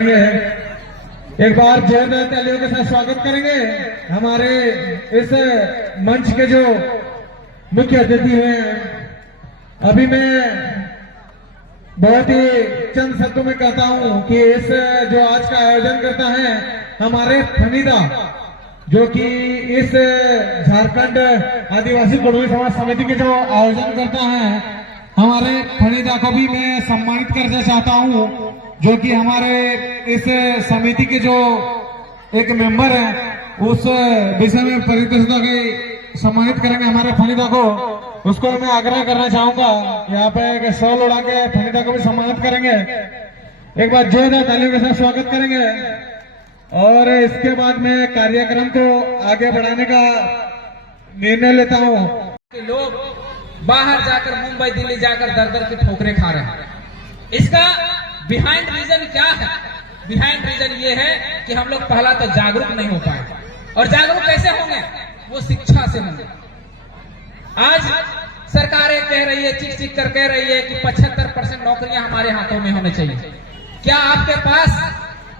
एक बार जोरदार तालियों के साथ स्वागत करेंगे हमारे इस मंच के जो मुख्य अतिथि हैं। अभी मैं बहुत ही चंद शब्दों में कहता हूं कि इस जो आज का आयोजन करता है हमारे फनीदा, जो कि इस झारखंड आदिवासी कुड़वी समाज समिति के जो आयोजन करता है, हमारे फनीदा को भी मैं सम्मानित करना चाहता हूं, जो कि हमारे इस समिति के जो एक मेंबर है उस विषय में परिचित की सम्मानित करेंगे हमारे फनीदा को। उसको मैं आग्रह करना चाहूंगा यहाँ पे एक शॉल उड़ा के फनीदा को भी सम्मानित करेंगे। एक बार जोरदार तालियों के साथ स्वागत करेंगे और इसके बाद में कार्यक्रम को आगे बढ़ाने का निर्णय लेता हूँ। लोग बाहर जाकर मुंबई दिल्ली जाकर दर दर की ठोकरें खा रहे हैं। इसका बिहाइंड रीजन क्या है? बिहाइंड रीजन ये है कि हम लोग पहला तो जागरूक नहीं हो पाए, और जागरूक कैसे होंगे? वो शिक्षा से होंगे। आज सरकारें कह रही है, चिक चिक कर कह रही है कि 75% नौकरियां हमारे हाथों में होनी चाहिए। क्या आपके पास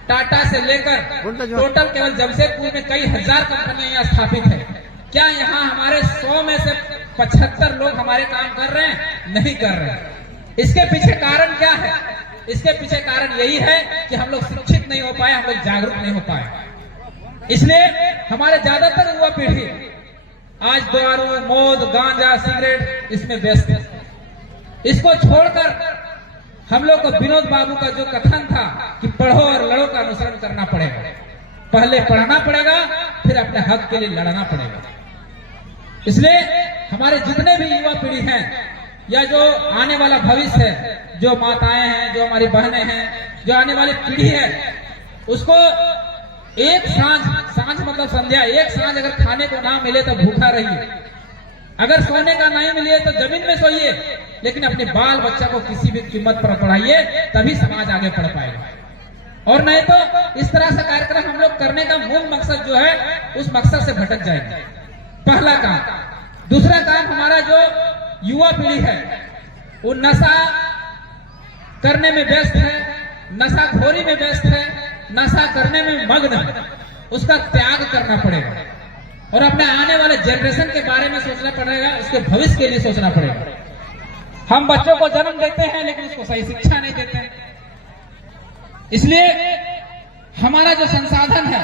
टाटा से लेकर टोटल केवल जमशेदपुर में कई हजार कंपनियां यहाँ स्थापित है? क्या यहाँ हमारे 100 में से 75 लोग हमारे काम कर रहे हैं? नहीं कर रहे हैं। इसके पीछे कारण क्या है? इसके पीछे कारण यही है कि हम लोग शिक्षित नहीं हो पाए, हम लोग जागरूक नहीं हो पाए। इसलिए हमारे ज्यादातर युवा पीढ़ी आज दारू, मौत, गांजा, सिगरेट इसमें व्यस्त है। इसको छोड़कर हम लोग को विनोद बाबू का जो कथन था कि पढ़ो और लड़ो का अनुसरण करना पड़ेगा। पहले पढ़ना पड़ेगा, फिर अपने हक के लिए लड़ना पड़ेगा। इसलिए हमारे जितने भी युवा पीढ़ी हैं या जो आने वाला भविष्य है, जो माताएं हैं, जो हमारी बहनें हैं, जो आने वाली पीढ़ी है, उसको एक सांझ मतलब संध्या, एक सांझ अगर खाने को ना मिले तो भूखा रहिए, अगर सोने का नहीं मिले तो जमीन में सोइए, लेकिन अपने बाल बच्चा को किसी भी कीमत पर पढ़ाइए, तभी समाज आगे बढ़ पाएगा। और नहीं तो इस तरह से कार्यक्रम हम लोग करने का मूल मकसद जो है उस मकसद से भटक जाएंगे। पहला काम। दूसरा काम, हमारा जो युवा पीढ़ी है वो नशा करने में व्यस्त है, नशाखोरी में व्यस्त है, नशा करने में मग्न है। उसका त्याग करना पड़ेगा और अपने आने वाले जनरेशन के बारे में सोचना पड़ेगा, उसके भविष्य के लिए सोचना पड़ेगा। हम बच्चों को जन्म देते हैं लेकिन उसको सही शिक्षा नहीं देते हैं। इसलिए हमारा जो संसाधन है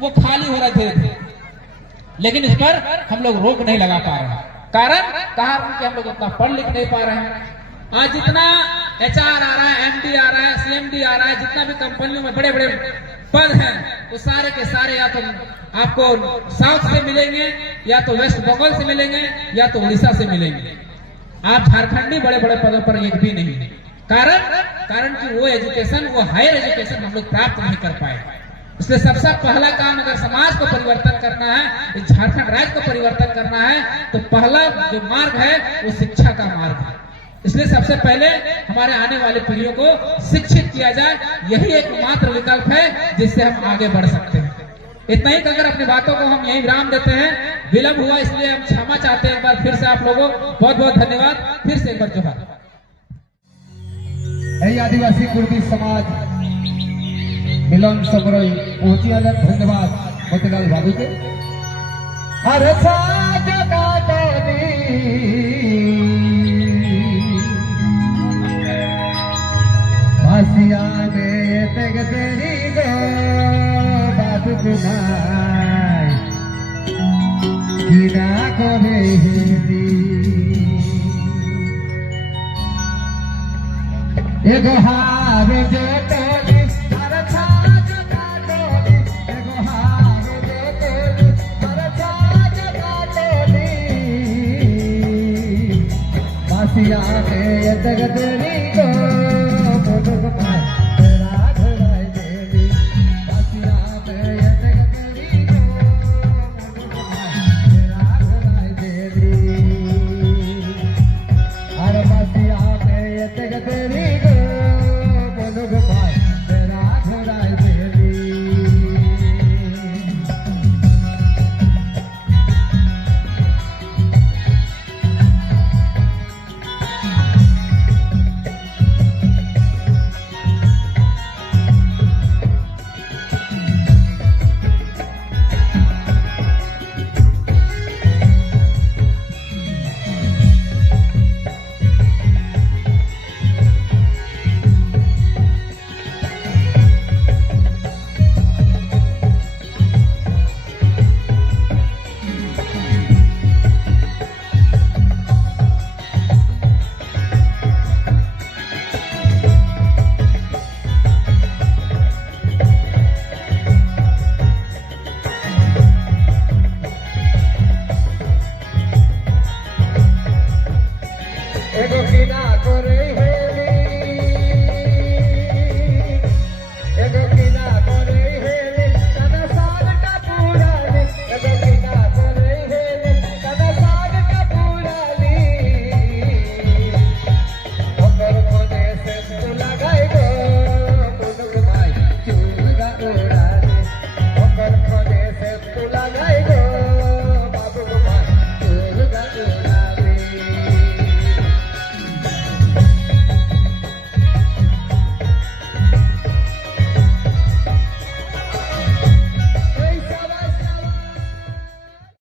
वो खाली हो रहा धीरे-धीरे, लेकिन इस पर हम लोग रोक नहीं लगा पा रहे हैं। कारण कि हम लोग उतना पढ़ लिख नहीं पा रहे हैं। आज जितना HR आ रहा है, MD आ रहा है, CMD आ रहा है, जितना भी कंपनियों में बड़े बड़े पद हैं, वो सारे के सारे या तो आपको साउथ से मिलेंगे, या तो वेस्ट बंगाल से मिलेंगे, या तो उड़ीसा से मिलेंगे। आप झारखंडी बड़े बड़े पदों पर एक भी नहीं। कारण कि वो एजुकेशन, वो हायर एजुकेशन हम लोग प्राप्त नहीं कर पाए। इसलिए सबसे पहला काम, अगर समाज को परिवर्तन करना है, इस झारखंड राज्य को परिवर्तन करना है, तो पहला जो मार्ग है वो शिक्षा का मार्ग है। इसलिए सबसे पहले हमारे आने वाली पीढ़ियों को शिक्षित किया जाए, यही एकमात्र विकल्प है जिससे हम आगे बढ़ सकते हैं। इतना ही कहकर अपनी बातों को हम यही विराम देते हैं। विलंब हुआ इसलिए हम क्षमा चाहते हैं। एक बार फिर से आप लोगों बहुत बहुत धन्यवाद। फिर से एक बार जोहार। आदिवासी कुर्मी समाज मिलन समरोई पहुंची अलग धन्यवाद मोतीलाल बाबू के। अरे भासिया में तेग तेरी गो बात कुनाई गिरा को भेदी एगो हार जो तोली हर छाज का तोली, एगो हार जो तोली हर छाज का तोली, बासिया में तेग तेरी गो मुझको पाए तेरा घुराई देवी, बासिया में तेग तेरी गो मुझको पाए तेरा घुराई देवी, हर बासिया में तेग तेरी गो मुझको पाए तेरा घुराई देवी। जगह के